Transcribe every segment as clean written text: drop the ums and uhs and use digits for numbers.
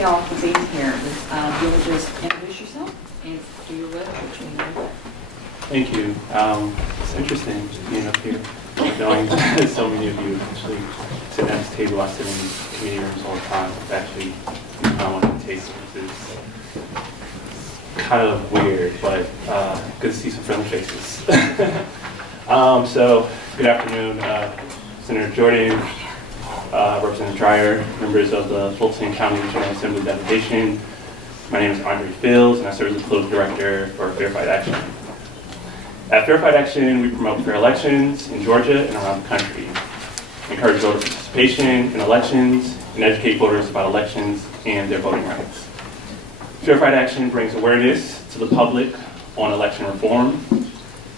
you all for being here. Do you want to just introduce yourself and do your work? Thank you. It's interesting being up here, knowing so many of you actually sit at this table. I sit in these community rooms all the time. It's actually kind of one of the tastes. It's kind of weird, but good to see some friendly faces. So, good afternoon, Senator Jordan, Representative Dreyer, members of the Fulton County General Assembly Delegation. My name is Andre Fields, and I serve as the Political Director for Verified Action. At Verified Action, we promote fair elections in Georgia and around the country, encourage voter participation in elections, and educate voters about elections and their voting rights. Verified Action brings awareness to the public on election reform,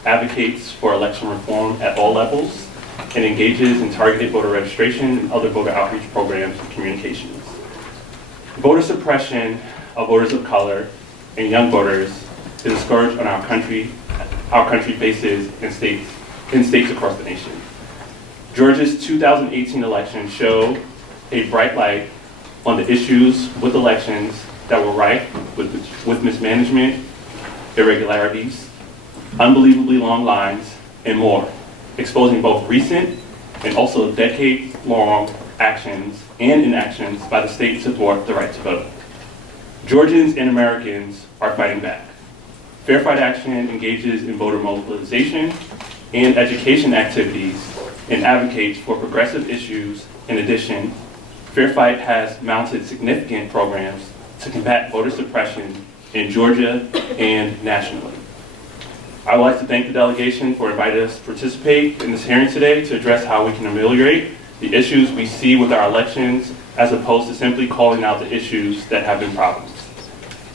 advocates for election reform at all levels, and engages in targeted voter registration and other voter outreach programs and communications. Voter suppression of voters of color and young voters is a scourge on our country faces in states across the nation. Georgia's 2018 election showed a bright light on the issues with elections that were rife with mismanagement, irregularities, unbelievably long lines, and more, exposing both recent and also decade-long actions and inactions by the state to thwart the right to vote. Georgians and Americans are fighting back. Verified Action engages in voter mobilization and education activities and advocates for progressive issues. In addition, Fair Fight has mounted significant programs to combat voter suppression in Georgia and nationally. I would like to thank the delegation for inviting us to participate in this hearing today to address how we can ameliorate the issues we see with our elections as opposed to simply calling out the issues that have been problems.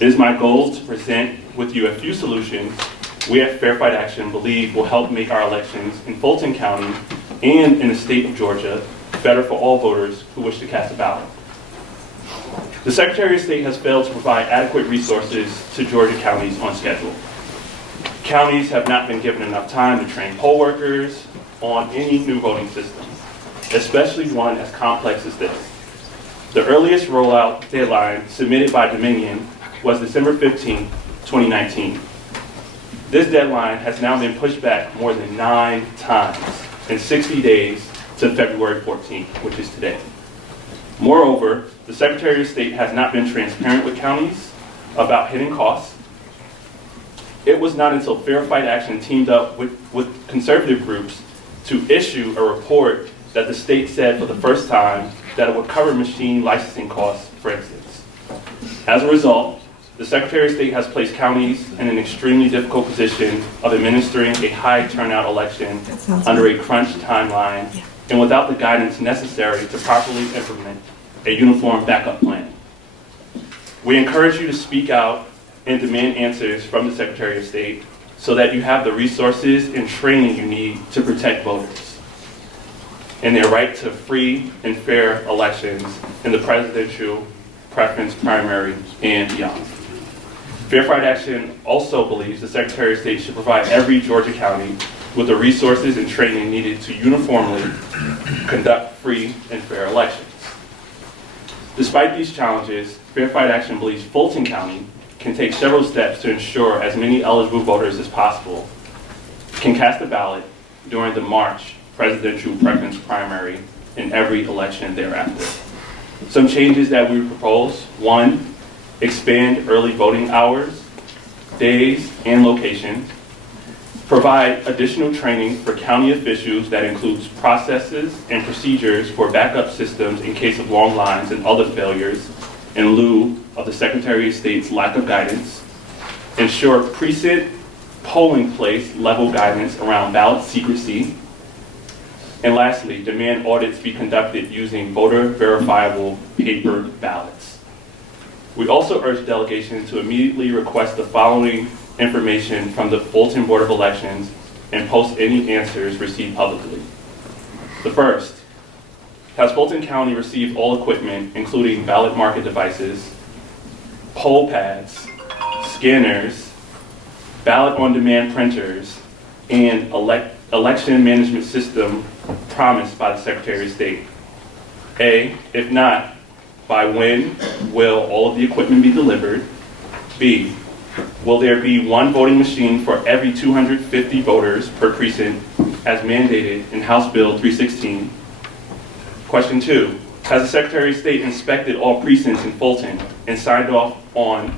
It is my goal to present with you a few solutions we at Fair Fight Action believe will help make our elections in Fulton County and in the state of Georgia better for all voters who wish to cast a ballot. The Secretary of State has failed to provide adequate resources to Georgia counties on schedule. Counties have not been given enough time to train poll workers on any new voting systems, especially one as complex as this. The earliest rollout deadline submitted by Dominion was December 15, 2019. This deadline has now been pushed back more than 9 times in 60 days to February 14th, which is today. Moreover, the Secretary of State has not been transparent with counties about hidden costs. It was not until Fair Fight Action teamed up with conservative groups to issue a report that the state said for the first time that it would cover machine licensing costs, for instance. As a result, the Secretary of State has placed counties in an extremely difficult position of administering a high turnout election under a crunch timeline and without the guidance necessary to properly implement a uniform backup plan. We encourage you to speak out and demand answers from the Secretary of State so that you have the resources and training you need to protect voters and their right to free and fair elections in the presidential, preference, primary, and beyond. Fair Fight Action also believes the Secretary of State should provide every Georgia county with the resources and training needed to uniformly conduct free and fair elections. Despite these challenges, Fair Fight Action believes Fulton County can take several steps to ensure as many eligible voters as possible can cast a ballot during the March presidential preference primary in every election thereafter. Some changes that we propose: 1, expand early voting hours, days, and locations. Provide additional training for county officials that includes processes and procedures for backup systems in case of long lines and other failures in lieu of the Secretary of State's lack of guidance. Ensure precinct polling place level guidance around ballot secrecy. And lastly, demand audits be conducted using voter verifiable paper ballots. We also urge delegation to immediately request the following information from the Fulton Board of Elections and post any answers received publicly. The first, has Fulton County received all equipment, including ballot market devices, poll pads, scanners, ballot on-demand printers, and election management system promised by the Secretary of State? A, if not, By when will all of the equipment be delivered? B, will there be one voting machine for every 250 voters per precinct as mandated in House Bill 316? Question 2, has the Secretary of State inspected all precincts in Fulton and signed off on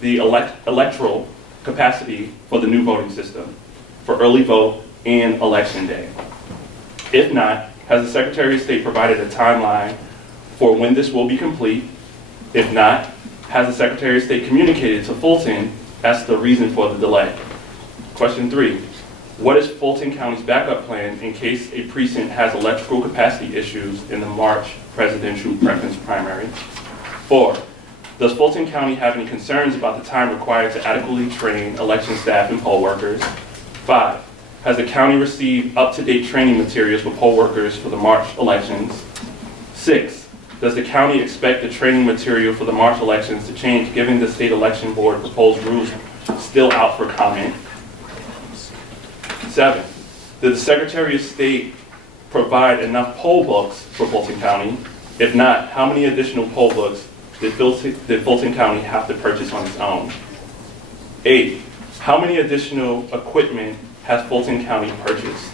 the electoral capacity for the new voting system for early vote and election day? If not, has the Secretary of State provided a timeline for when this will be complete? If not, has the Secretary of State communicated to Fulton as to the reason for the delay? Question 3, what is Fulton County's backup plan in case a precinct has electrical capacity issues in the March presidential preference primary? 4, does Fulton County have any concerns about the time required to adequately train election staff and poll workers? 5, has the county received up-to-date training materials for poll workers for the March elections? 6, does the county expect the training material for the March elections to change given the state election board proposed rules still out for comment? 7, did the Secretary of State provide enough poll books for Fulton County? If not, how many additional poll books did Fulton County have to purchase on its own? 8, how many additional equipment has Fulton County purchased?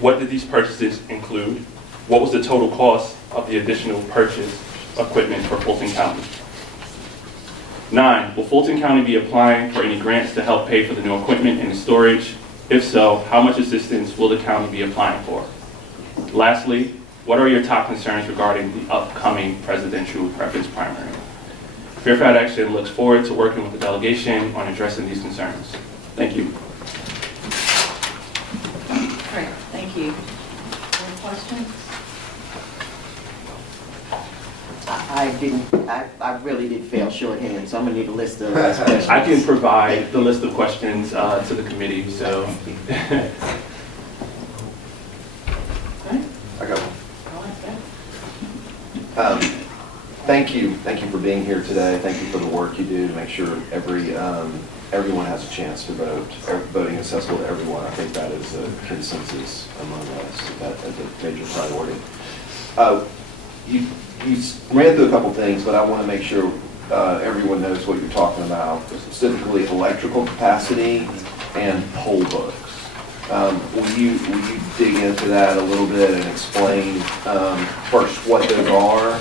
What did these purchases include? What was the total cost of the additional purchase equipment for Fulton County? 9, will Fulton County be applying for any grants to help pay for the new equipment and the storage? If so, how much assistance will the county be applying for? Lastly, what are your top concerns regarding the upcoming presidential preference primary? Fair Fight Action looks forward to working with the delegation on addressing these concerns. Thank you. Great, thank you. Any questions? I really did fail shorthand, so I'm gonna need a list of questions. I can provide the list of questions to the committee, so. Okay. I got one. Go ahead. Thank you for being here today. Thank you for the work you do to make sure everyone has a chance to vote. Voting accessible to everyone. I think that is a consensus among us. That is a major priority. You ran through a couple things, but I want to make sure everyone knows what you're talking about, specifically electrical capacity and poll books. Will you dig into that a little bit and explain first what those are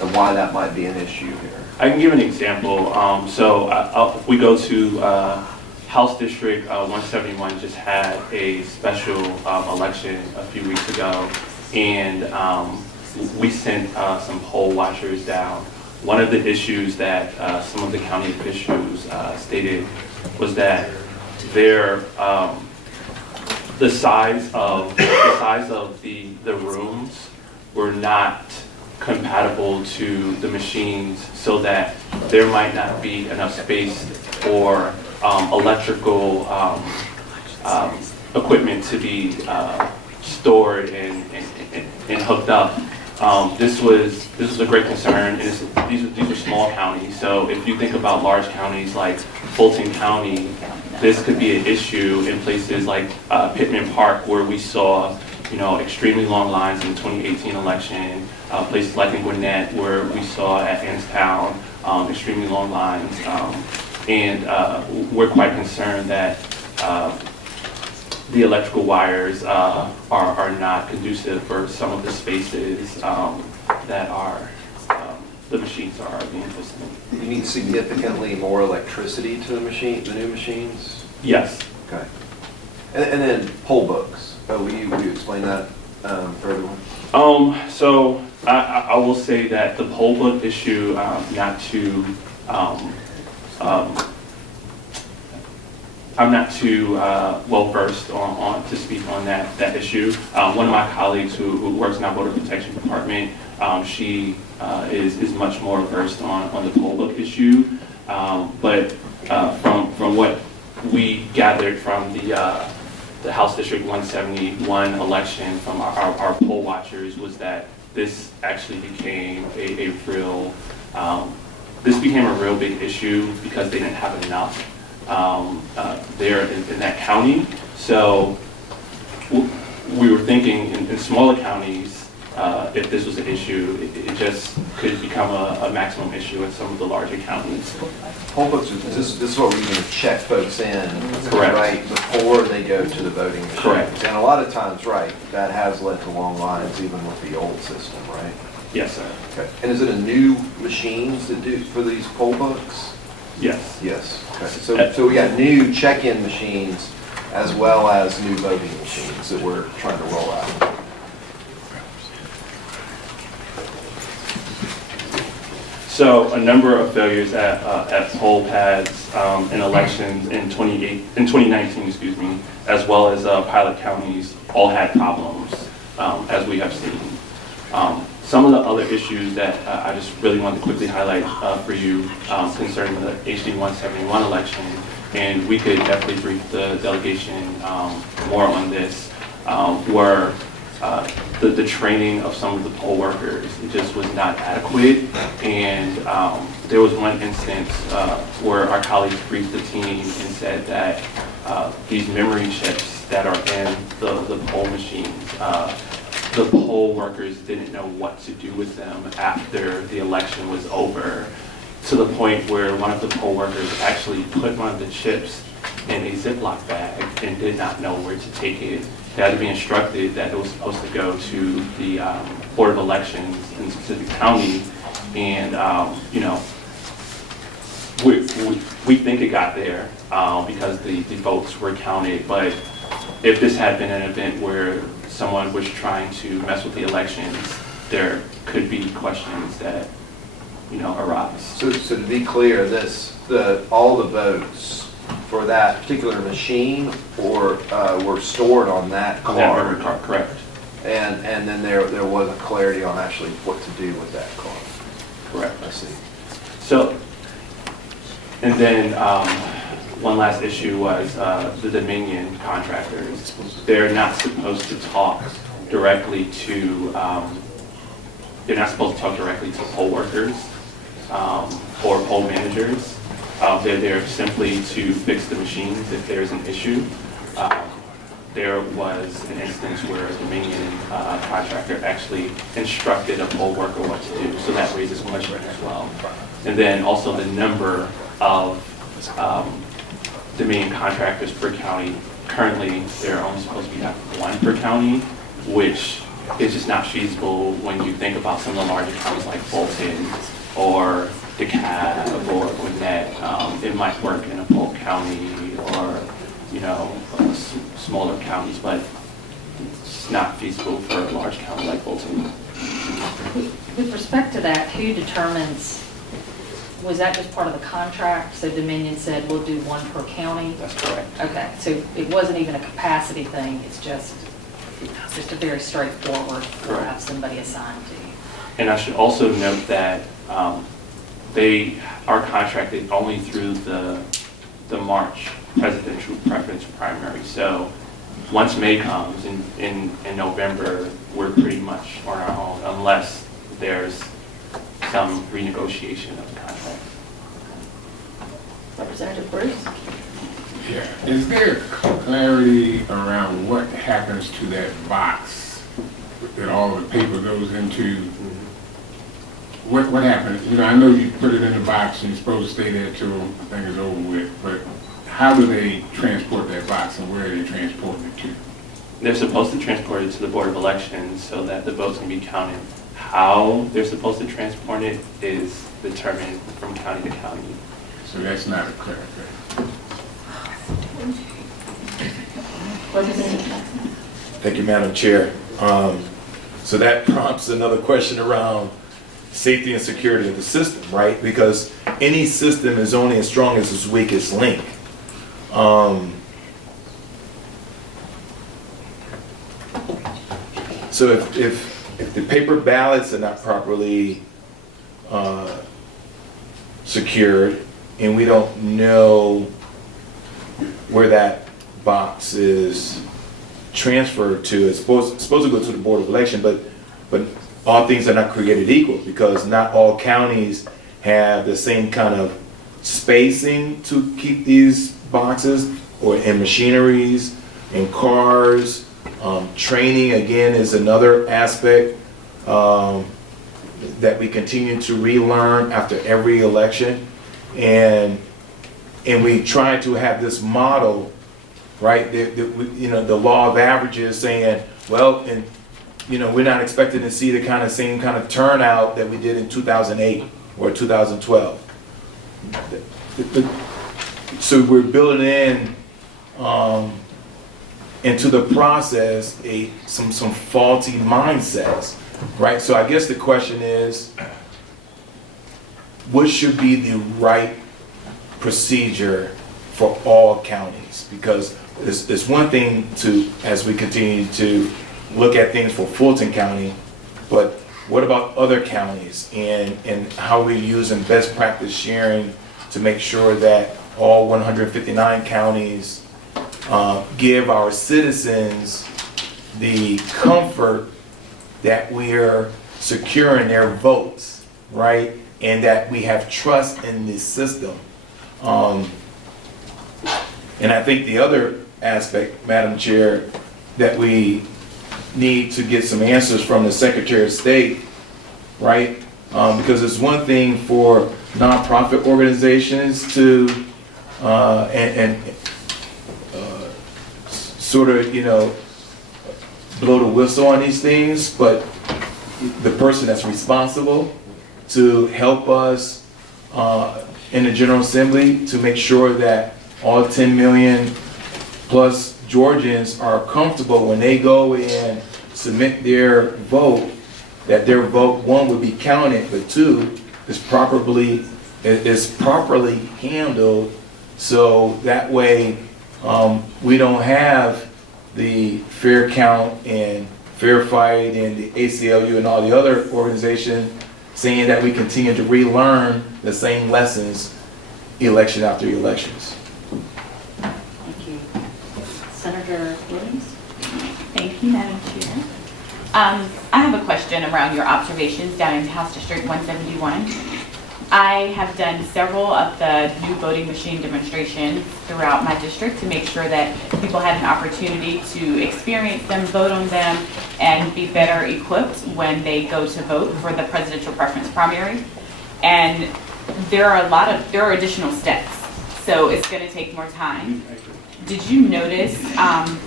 and why that might be an issue here? I can give an example. If we go to House District 171 just had a special election a few weeks ago, and we sent some poll watchers down. One of the issues that some of the county officials stated was that the size of the rooms were not compatible to the machines, so that there might not be enough space for electrical equipment to be stored and hooked up. This was a great concern, and these are small counties. So if you think about large counties like Fulton County, this could be an issue in places like Pittman Park, where we saw extremely long lines in the 2018 election. Places like in Gwinnett, where we saw at Anstown extremely long lines, and we're quite concerned that the electrical wires are not conducive for some of the spaces that the machines are being twisted in. You need significantly more electricity to the new machines? Yes. Okay. And then poll books. Will you explain that for everyone? So I will say that the poll book issue, I'm not too well versed on to speak on that issue. One of my colleagues who works in our voter protection department, she is much more versed on the poll book issue. But from what we gathered from the House District 171 election from our poll watchers, was that this actually became a real big issue because they didn't have enough there in that county. So we were thinking in smaller counties, if this was an issue, it just could become a maximum issue at some of the larger counties. Poll books, this is what we're going to check folks in. Correct. Right, before they go to the voting machines. Correct. And a lot of times, right, that has led to long lines even with the old system, right? Yes, sir. Okay. And is it a new machines that do for these poll books? Yes. Yes. Okay. So we got new check-in machines as well as new voting machines that we're trying to roll out. So a number of failures at poll pads in elections in 2019, excuse me, as well as pilot counties all had problems, as we have seen. Some of the other issues that I just really wanted to quickly highlight for you concerning the HD 171 election, and we could definitely brief the delegation more on this, were the training of some of the poll workers. It just was not adequate, and there was one instance where our colleagues briefed the team and said that these memory chips that are in the poll machines, the poll workers didn't know what to do with them after the election was over, to the point where one of the poll workers actually put one of the chips in a Ziploc bag and did not know where to take it. They had to be instructed that it was supposed to go to the Board of Elections in specific county, and you know, we think it got there because the votes were counted. But if this had been an event where someone was trying to mess with the elections, there could be questions that, you know, arise. So to be clear, all the votes for that particular machine were stored on that On that memory card. card, correct. And then there wasn't clarity on actually what to do with that card. Correct. I see. So, and then one last issue was the Dominion contractors. They're not supposed to talk directly to, poll workers or poll managers. They're there simply to fix the machines if there's an issue. There was an instance where a Dominion contractor actually instructed a poll worker what to do, so that raises questions as well. And then also the number of Dominion contractors per county. Currently, they're only supposed to be one per county, which is just not feasible when you think about some of the larger counties like Fulton or DeKalb or Gwinnett. It might work in a Polk County or, you know, smaller counties, but it's not feasible for a large county like Fulton. With respect to that, who determines, was that just part of the contract? So Dominion said, we'll do one per county? That's correct. Okay, so it wasn't even a capacity thing, it's just a very straightforward, we'll have somebody assigned to you. And I should also note that they are contracted only through the March presidential preference primary. So once May comes in November, we're pretty much on our own unless there's some renegotiation of the contract. Representative Bruce? Yeah, is there clarity around what happens to that box that all the paper goes into? What happens? You know, I know you put it in the box and you're supposed to stay there till the thing is over with, but how do they transport that box and where are they transporting it to? They're supposed to transport it to the Board of Elections so that the votes can be counted. How they're supposed to transport it is determined from county to county. So that's not a clarification. Thank you, Madam Chair. So that prompts another question around safety and security of the system, right? Because any system is only as strong as its weakest link. So if the paper ballots are not properly secured and we don't know where that box is transferred to, it's supposed to go to the Board of Election, but all things are not created equal because not all counties have the same kind of spacing to keep these boxes or in machineries, in cars. Training again is another aspect. that we continue to relearn after every election. And we try to have this model, right? The law of averages saying, well, and we're not expecting to see the same kind of turnout that we did in 2008 or 2012. So we're building in into the process some faulty mindsets, right? So I guess the question is, what should be the right procedure for all counties? Because it's one thing to, as we continue to look at things for Fulton County, but what about other counties, and how are we using best practice sharing to make sure that all 159 counties give our citizens the comfort that we're securing their votes, right? And that we have trust in the system. And I think the other aspect, Madam Chair, that we need to get some answers from the Secretary of State, right? Because it's one thing for nonprofit organizations to sort of, blow the whistle on these things, but the person that's responsible to help us in the General Assembly to make sure that all 10 million plus Georgians are comfortable when they go and submit their vote, that their vote, one, would be counted, but two, is properly handled, so that way we don't have the Fair Count and Fair Fight and the ACLU and all the other organizations saying that we continue to relearn the same lessons election after elections. Thank you. Senator Williams? Thank you, Madam Chair. I have a question around your observations down in House District 171. I have done several of the new voting machine demonstrations throughout my district to make sure that people had an opportunity to experience them, vote on them, and be better equipped when they go to vote for the presidential preference primary. And there are additional steps, so it's going to take more time. Did you notice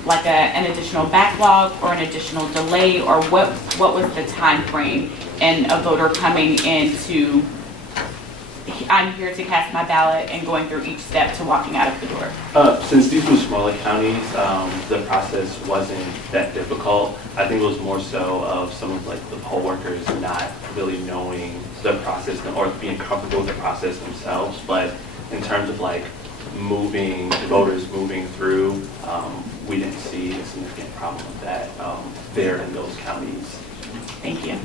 like an additional backlog or an additional delay, or what was the time frame in a voter coming into, I'm here to cast my ballot, and going through each step to walking out of the door? Since these were smaller counties, the process wasn't that difficult. I think it was more so of some of the poll workers not really knowing the process or being comfortable with the process themselves. But in terms of voters moving through, we didn't see a significant problem with that there in those counties. Thank you.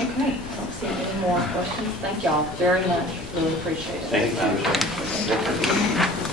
Okay, I don't see any more questions. Thank y'all very much. Really appreciate it. Thank you.